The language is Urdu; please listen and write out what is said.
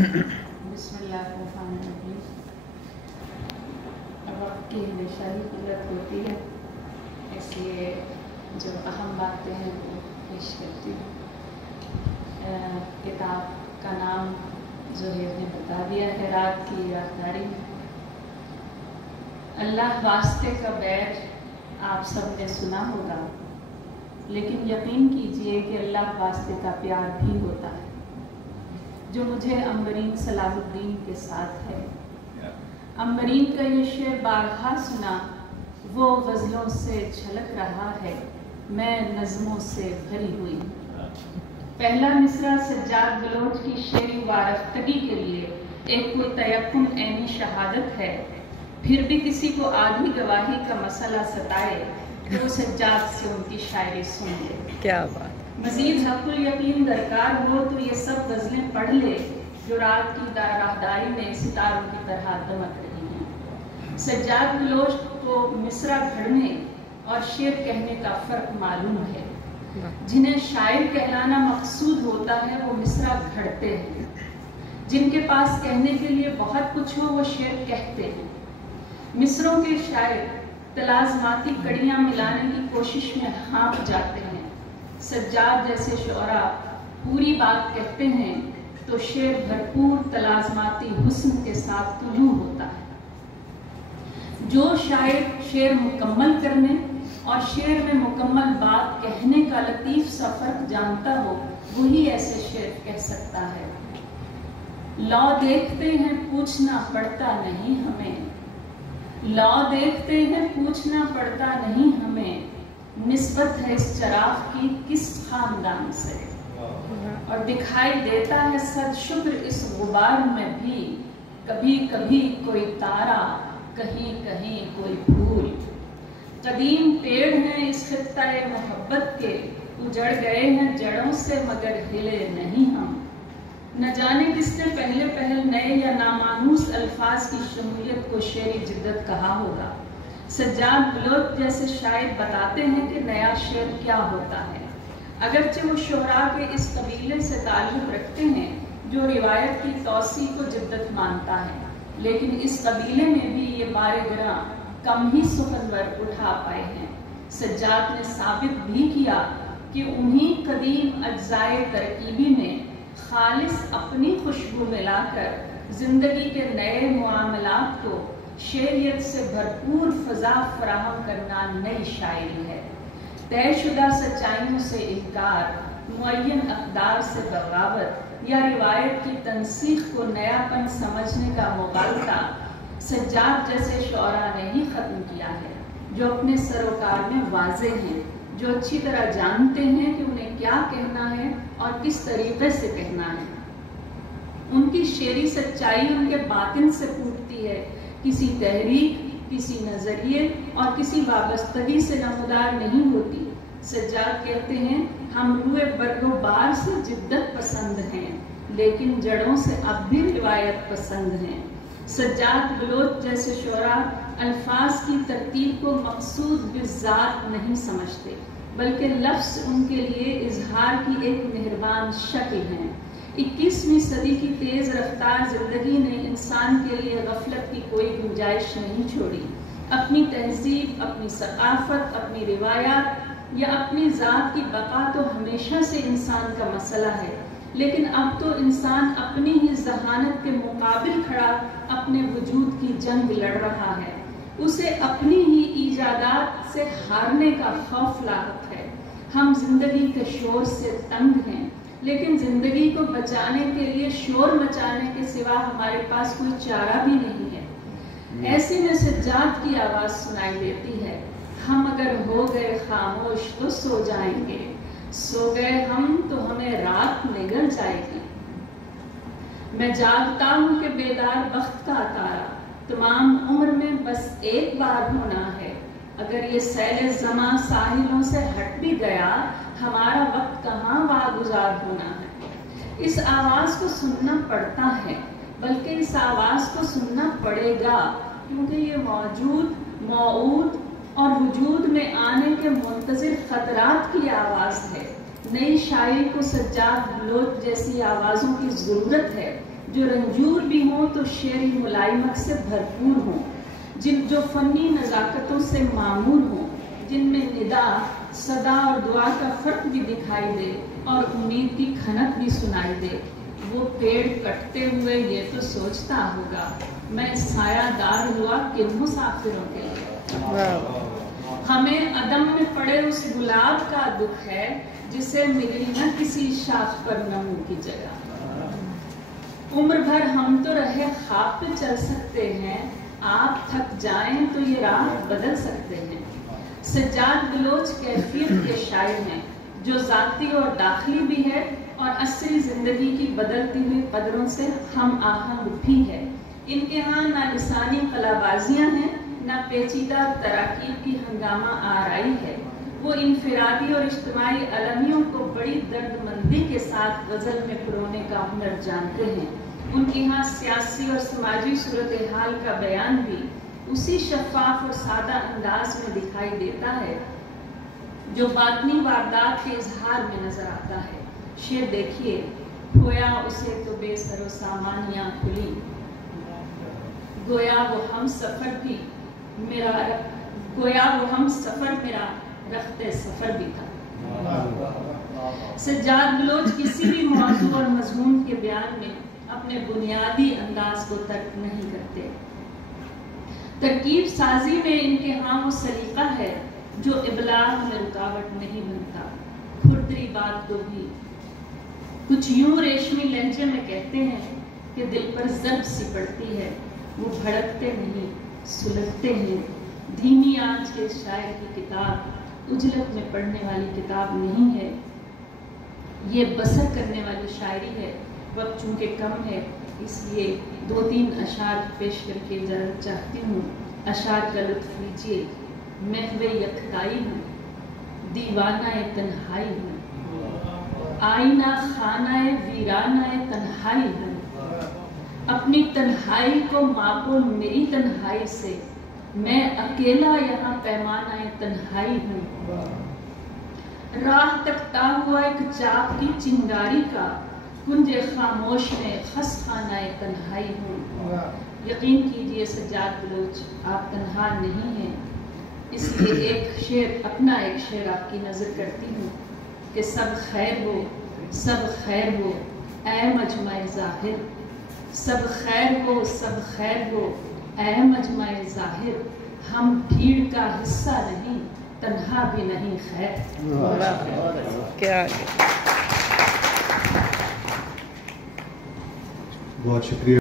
بسم اللہ الرحمن الرحیم۔ وقت کی ہمیشہ ہی قدرت ہوتی ہے، اس لیے جو اہم باتیں ہیں وہ پیش کرتی ہوں۔ کتاب کا نام زہیر نے بتا دیا ہے، رات کی یادگاری۔ اللہ واسطے کا بیت آپ سب نے سنا ہوگا، لیکن یقین کیجئے کہ اللہ واسطے کا پیار بھی ہوتا ہے، جو مجھے عنبرین صلاح الدین کے ساتھ ہے۔ عنبرین کا یہ شعر بارہا سنا، وہ غزلوں سے چھلک رہا ہے، میں نظموں سے بھری ہوئی۔ پہلا مصرع سجاد بلوچ کی شعری وارفتگی کے لیے ایک کوئی تیقن عینی شہادت ہے، پھر بھی کسی کو آدھی گواہی کا مسئلہ ستائے تو وہ سجاد سے ان کی شاعری سن لے۔ کیا بات! مزید حق الیقین درکار ہو تو یہ سب غزلیں پڑھ لے جو رات کی راہداری میں ستاروں کی طرح دمک رہی ہیں۔ سجاد بلوچ کو مصرع گھڑنے اور شعر کہنے کا فرق معلوم ہے۔ جنہیں شاعر کہلانا مقصود ہوتا ہے وہ مصرع گھڑتے ہیں، جن کے پاس کہنے کے لیے بہت کچھ ہو وہ شعر کہتے ہیں۔ مصروں کے شاعر تلازماتی کڑیاں ملانے کی کوشش میں ہانپ جاتے ہیں۔ سجاد جیسے شعراء پوری بات کہتے ہیں تو شعر بھرپور تلازماتی حسن کے ساتھ طلوع ہوتا ہے۔ جو شاعر شعر مکمل کرنے اور شعر میں مکمل بات کہنے کا لطیف سا فرق جانتا ہو وہی ایسے شعر کہہ سکتا ہے۔ لو دیکھتے ہیں پوچھنا پڑتا نہیں ہمیں، لو دیکھتے ہیں پوچھنا پڑتا نہیں ہمیں، نسبت ہے اس چراغ کی کس خاندان سے، اور دکھائی دیتا ہے صد شکر اس غبار میں بھی، کبھی کبھی کوئی تارا، کہیں کہیں کوئی پھول۔ قدیم پیڑ ہیں اس خطہ محبت کے، اجڑ گئے ہیں جڑوں سے مگر ہلے نہیں ہم۔ نہ جانے کس نے پہلے پہل نئے یا نامانوس الفاظ کی شمولیت کو شعری جدت کہا ہوگا۔ سجاد بلوچ جیسے شاعر بتاتے ہیں کہ نیا شعر کیا ہوتا ہے، اگرچہ وہ شعراء کے اس قبیلے سے تعلق رکھتے ہیں جو روایت کی توسیع کو جدت مانتا ہے، لیکن اس قبیلے میں بھی یہ بار گراں کم ہی سخنور اٹھا پائے ہیں۔ سجاد نے ثابت بھی کیا کہ انہی قدیم اجزائے ترکیبی میں خالص اپنی خوشبو ملا کر زندگی کے نئے معاملات کو شعریت سے بھرپور فضا فراہم کرنا نئی شاعری ہے۔ طے شدہ سچائیوں سے انکار، معین اقدار سے بغاوت یا روایت کی تنسیخ کو نیا پن سمجھنے کا مغالطہ سجاد جیسے شعراء نے ہی ختم کیا ہے، جو اپنے سروکار میں واضح ہیں، جو اچھی طرح جانتے ہیں کہ انہیں کیا کہنا ہے اور کس طریقے سے کہنا ہے۔ ان کی شعری سچائی ان کے باطن سے پھوٹتی ہے، کسی تحریک، کسی نظریے اور کسی وابستگی سے نمودار نہیں ہوتی۔ سجاد کہتے ہیں ہم روئے بر و بار سے جدت پسند ہیں، لیکن جڑوں سے اب بھی روایت پسند ہیں۔ سجاد بلوچ جیسے شعراء الفاظ کی ترتیب کو مقصود بالذات نہیں سمجھتے، بلکہ لفظ ان کے لیے اظہار کی ایک مہربان شکل ہیں۔ 21ویں صدی کی تیز رفتار زندگی نے انسان کے لیے غفلت کی کوئی گنجائش نہیں چھوڑی۔ اپنی تہذیب، اپنی ثقافت، اپنی روایات یا اپنی ذات کی بقا تو ہمیشہ سے انسان کا مسئلہ ہے، لیکن اب تو انسان اپنی ہی ذہانت کے مقابل کھڑا اپنے وجود کی جنگ لڑ رہا ہے۔ اسے اپنی ہی ایجادات سے ہارنے کا خوف لاحق ہے۔ ہم زندگی کے شور سے تنگ ہیں، لیکن زندگی کو بچانے کے لیے شور مچانے کے سوا ہمارے پاس کوئی چارہ بھی نہیں ہے۔ ایسی میں سجاد کی آواز سنائی دیتی ہے، ہم اگر ہو گئے خاموش تو سو جائیں گے، سو گئے ہم تو ہمیں رات نگل جائے گی۔ میں جاگتا ہوں کہ بیدار بخت کا تارا، تمام عمر میں بس ایک بار ہونا ہے، اگر یہ سیل زماں ساحلوں سے ہٹ بھی گیا ہمارا وقت کہاں واگزار ہونا ہے۔ اس آواز کو سننا پڑتا ہے، بلکہ اس آواز کو سننا پڑے گا، کیونکہ یہ موجود، موعود اور وجود میں آنے کے منتظر خطرات کی آواز ہے۔ نئی شاعری کو سجاد بلوچ جیسی آوازوں کی ضرورت ہے، جو رنجور بھی ہوں تو شعری ملائمت سے بھرپور ہوں، جو فنی نزاکتوں سے معمور ہوں، جن میں ندا، صدا اور دعا کا فرق بھی دکھائی دے اور امید کی کھنک بھی سنائی دے۔ وہ پیڑ کٹتے ہوئے یہ تو سوچتا ہوگا، میں سایہ دار ہوا کن مسافروں کے لیے۔ ہمیں عدم میں پڑے اس گلاب کا دکھ ہے جسے ملی نہ کسی شاخ پر نمو کی جگہ۔ عمر بھر ہم تو رہے خواب پہ چل سکتے ہیں، آپ تھک جائیں تو یہ راہ بدل سکتے ہیں۔ سجاد بلوچ کیفیت کے شاعر ہیں جو ذاتی اور داخلی بھی ہے اور عصری زندگی کی بدلتی ہوئی قدروں سے ہم آہنگ بھی ہے۔ ان کے ہاں نہ لسانی قلابازیاں ہیں، نہ پیچیدہ تراکیب کی ہنگامہ آرائی ہے۔ وہ انفرادی اور اجتماعی المیوں کو بڑی درد مندی کے ساتھ غزل میں پرونے کا ہنر جانتے ہیں۔ ان کے ہاں سیاسی اور سماجی صورتحال کا بیان بھی اسی شفاف اور سادہ انداز میں دکھائی دیتا ہے جو باطنی واردات کے اظہار میں نظر آتا ہے۔ شعر دیکھیے، گویا اسے تو بے سر و سامانیاں کھلی، گویا وہ ہم سفر میرا رخت سفر بھی تھا۔ سجاد بلوچ کسی بھی موضوع اور مضمون کے بیان میں اپنے بنیادی انداز کو ترک نہیں کرتے۔ ترکیب سازی میں ان کے ہاں وہ سلیقہ ہے جو ابلاغ میں رکاوٹ نہیں بنتا۔ کھردری بات تو بھی کچھ یوں ریشمی لہجے میں کہتے ہیں کہ دل پر ضرب سی پڑتی ہے۔ وہ بھڑکتے نہیں، سلگتے ہیں۔ دھیمی آنچ کے شاعر کی کتاب اجلت میں پڑھنے والی کتاب نہیں ہے، یہ بسر کرنے والی شاعری ہے۔ وقت چونکہ کم ہے اس لیے 2-3 اشعار پیش کر کے اجازت چاہتی ہوں۔ اشعار کا لطف لیجیے۔ محو یکتائی ہوں، دیوانہ تنہائی ہوں، آئینہ خانہ ویرانہ تنہائی ہوں، اپنی تنہائی کو ماپو میری تنہائی سے، میں اکیلا یہاں پیمانہ تنہائی ہوں، راہ تکتا ہوا ایک چاپ کی چنگاری کا، کنج خاموش میں خس خانہ تنہائی ہوں۔ یقین کیجئے سجاد بلوچ آپ تنہا نہیں ہیں، اس لیے اپنا ایک شعر آپ کی نظر کرتی ہوں کہ سب خیر ہو، سب خیر ہو اے مجمع ظاہر، سب خیر ہو، سب خیر ہو اے مجمع ظاہر، ہم بھیڑ کا حصہ نہیں، تنہا بھی نہیں خیر۔ بہت شکریہ۔